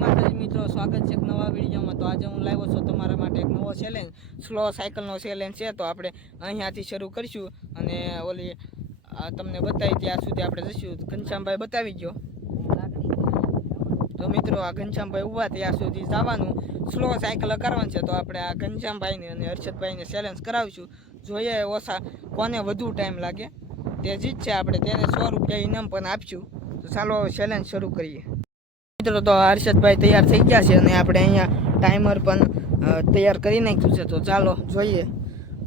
માતાજી મિત્રો, સ્વાગત છે એક નવા વિડીયોમાં। તો આજે હું લાવ્યો છું તમારા માટે એક નવો ચેલેન્જ, સ્લો સાયકલનો ચેલેન્જ છે। તો આપણે અહીંયાથી શરૂ કરીશું અને ઓલી તમને બતાવી ત્યાં સુધી આપણે જઈશું। ઘનશ્યામભાઈ બતાવી ગયો તો મિત્રો આ ઘનશ્યામભાઈ ઊભા ત્યાં સુધી જવાનું, સ્લો સાયકલ કરવાનું છે। તો આપણે આ ઘનશ્યામભાઈને અને હર્ષદભાઈને ચેલેન્જ કરાવીશું, જોઈએ ઓછા કોને વધુ ટાઈમ લાગે તે જીતશે। આપણે તેને 100 રૂપિયા ઇનામ પણ આપશું। તો ચાલો ચેલેન્જ શરૂ કરીએ। મિત્રો તો હર્ષદભાઈ તૈયાર થઈ ગયા છે અને આપણે અહીંયા ટાઈમર પણ તૈયાર કરી નાખ્યું છે। તો ચાલો જોઈએ,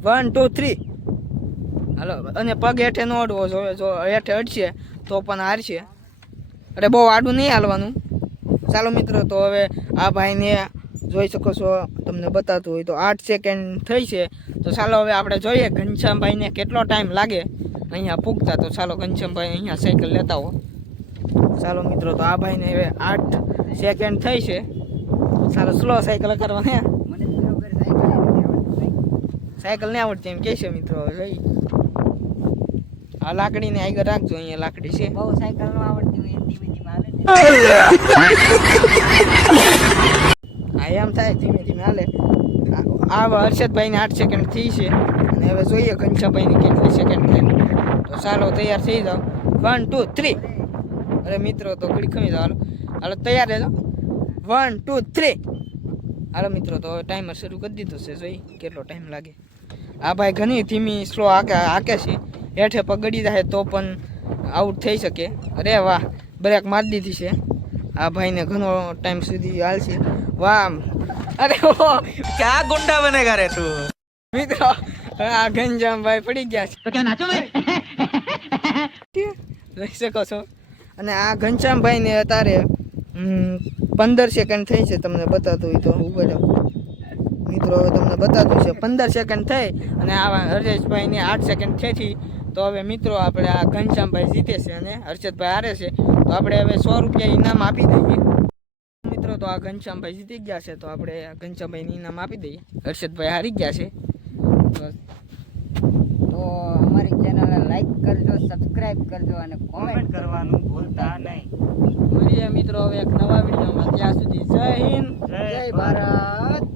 1 2 3 હાલો। અને પગ હેઠે ન અડવો જોઈએ, જો હેઠે અડશે તો પણ હારશે, અરે બહુ આડું નહીં હાલવાનું। ચાલો મિત્રો, તો હવે આ ભાઈને જોઈ શકો છો, તમને બતાવતું હોય તો 8 સેકન્ડ થઈ છે। તો ચાલો હવે આપણે જોઈએ ઘનશ્યામભાઈને કેટલો ટાઈમ લાગે અહીંયા પૂગતા। તો ચાલો ઘનશ્યામભાઈ અહીંયા સાયકલ લેતા હો। ચાલો મિત્રો, તો આ ભાઈને હવે 8 સેકન્ડ થઈ છે। ચાલો સ્લો સાયકલ કરવાની, સાયકલ નહીં આવડતી એમ કહે છે મિત્રો। હવે જોઈ આ લાકડીને આગળ રાખજો, અહીંયા લાકડી છે। બહુ સાયકલ નો આવડતી હોય ધીમે ધીમે હાલે ને। હા એમ થાય, ધીમે ધીમે હાલે। આ હર્ષદભાઈને 8 સેકન્ડ થઈ છે અને હવે જોઈએ ઘનશ્યામભાઈને કેટલી સેકન્ડ થાય। તો ચાલો તૈયાર થઈ જાઓ, 1 2 3 અરે મિત્રો તો ઘડી ખમી જાઓ, હાલો તૈયાર રહેજો, 1 2 3 હાલો મિત્રો, તો ટાઈમર શરૂ કરી દીધું છે, જોઈ કેટલો ટાઈમ લાગે। આ ભાઈ ઘણી ધીમી સ્લો હાકે છે, હેઠે પગડી જાય તો પણ આઉટ થઈ શકે। અરે વાહ, બ્રેક મારી દીધી છે। આ ભાઈને ઘણો ટાઈમ સુધી હાલશે, વાહ। અરે ઓ क्या गुंडा बनेगा रे तू। મિત્રો આ ઘનશ્યામભાઈ પડી ગયા છે, તો ક્યાં નાચો મેં જોઈ શકો છો। અને આ ઘનશ્યામભાઈને અત્યારે 15 સેકન્ડ થઈ છે, તમને બતાતું હોય તો ઉભો રહો મિત્રો, હવે તમને બતાતું છે 15 સેકન્ડ થઈ અને આ હર્ષદભાઈને 8 સેકન્ડ થઈ। તો હવે મિત્રો આપણે આ ઘનશ્યામભાઈ જીતે છે અને હર્ષદભાઈ હારે છે। તો આપણે હવે 100 રૂપિયા ઇનામ આપી દઈએ મિત્રો। તો આ ઘનશ્યામભાઈ જીતી ગયા છે, તો આપણે ઘનશ્યામભાઈને ઇનામ આપી દઈએ। હર્ષદભાઈ હારી ગયા છે। તો અમારી ચેનલને લાઈક કરજો, સબસ્ક્રાઇબ કરજો અને કોમેન્ટ करवानू भूलता नहीं। મળીએ મિત્રો હવે એક નવા વિડીયોમાં, ત્યાં સુધી જય હિન્દ, જય ભારત।